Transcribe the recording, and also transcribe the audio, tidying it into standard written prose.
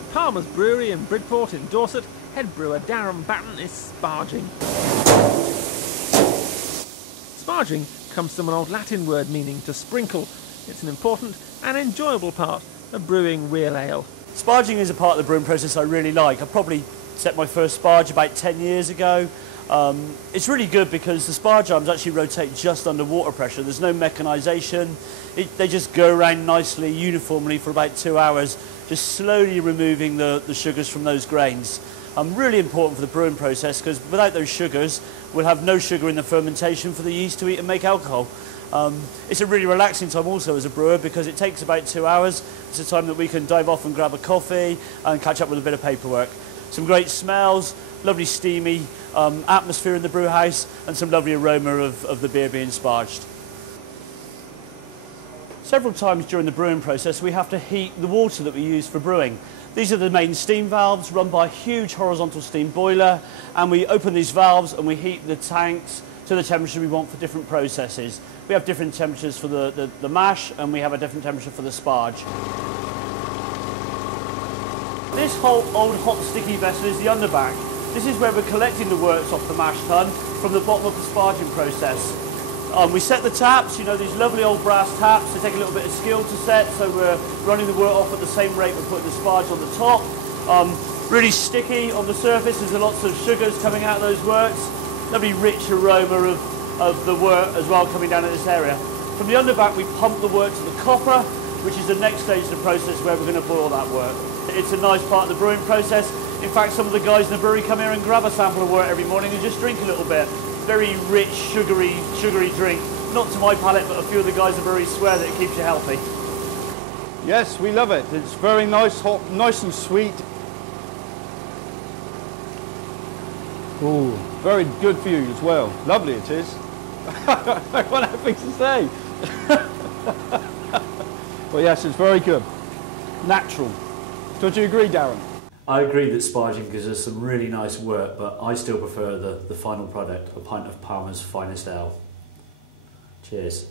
At Palmer's Brewery in Bridport in Dorset, head brewer Darren Batten is sparging. Sparging comes from an old Latin word meaning to sprinkle. It's an important and enjoyable part of brewing real ale. Sparging is a part of the brewing process I really like. I probably set my first sparge about 10 years ago. It's really good because the sparge arms actually rotate just under water pressure. There's no mechanisation. They just go around nicely, uniformly for about 2 hours, just slowly removing the sugars from those grains. Really important for the brewing process because without those sugars, we'll have no sugar in the fermentation for the yeast to eat and make alcohol. It's a really relaxing time also as a brewer because it takes about 2 hours. It's a time that we can dive off and grab a coffee and catch up with a bit of paperwork. Some great smells, lovely steamy atmosphere in the brew house and some lovely aroma of the beer being sparged. Several times during the brewing process we have to heat the water that we use for brewing. These are the main steam valves run by a huge horizontal steam boiler, and we open these valves and we heat the tanks to the temperature we want for different processes. We have different temperatures for the mash and we have a different temperature for the sparge. This whole old hot sticky vessel is the underback. This is where we're collecting the worts off the mash tun from the bottom of the sparging process. We set the taps, you know, these lovely old brass taps. They take a little bit of skill to set, so we're running the wort off at the same rate we're putting the sparge on the top. Really sticky on the surface, there's lots of sugars coming out of those worts. Lovely rich aroma of the wort as well coming down at this area. From the underback we pump the wort to the copper, which is the next stage of the process where we're going to boil that wort. It's a nice part of the brewing process. In fact, some of the guys in the brewery come here and grab a sample of wort every morning and just drink a little bit. Very rich, sugary drink. Not to my palate, but a few of the guys in the brewery swear that it keeps you healthy. Yes, we love it. It's very nice, hot, nice and sweet. Oh, very good for you as well. Lovely it is. I don't have things to say. Well, yes, it's very good. Natural. Don't you agree, Darren? I agree that sparging gives us some really nice wort, but I still prefer the final product, a pint of Palmer's finest ale. Cheers.